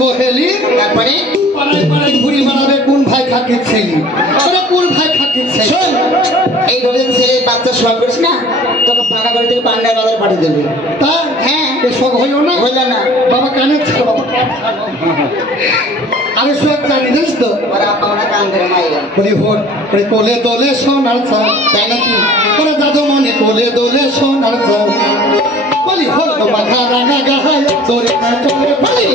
বহেলি তারপরে পাড়ায় পাড়ায় ঘুরি বেড়াবে কোন ভাই খাকে ছেলি কোন ভাই খাকে ছেলি। শোন, এই রোজের ছেলে বাচ্চা শোয়া করিস না, তোকে ফাঁকা করে থেকে পান্ডার বাজার পাঠিয়ে দেবে। তাই হ্যাঁ, এ শখ হইও না বললো না বাবা কানে ছিল বাবা আমি শখ জানি জানিস তো ওরা আপা ওরা কান ধরে মাইয়া বলি হোর বলি কোলে দোলে সোনার চাও তাই নাকি? ওরা দাদু মনে কোলে দোলে সোনার চাও বলি হোর তো মাথা রাঙা গাহায় তোরে না চলে বলি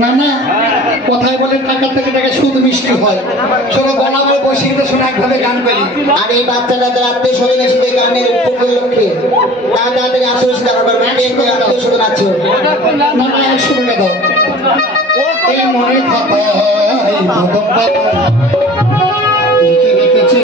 না না কথায় বলে টাকা থেকে টাকা সুদ মিষ্টি হয় শোনো গলা বলে বসে কিন্তু শোনো একভাবে গান পেলি আর এই বাচ্চাটা তো আত্মীয় স্বজন এসে গানের উপকূল লক্ষ্যে তাড়াতাড়ি আশেপাশে দেখা করবে, আত্মীয় স্বজন আছে না না একশো টাকা দাও এই মনে খাতা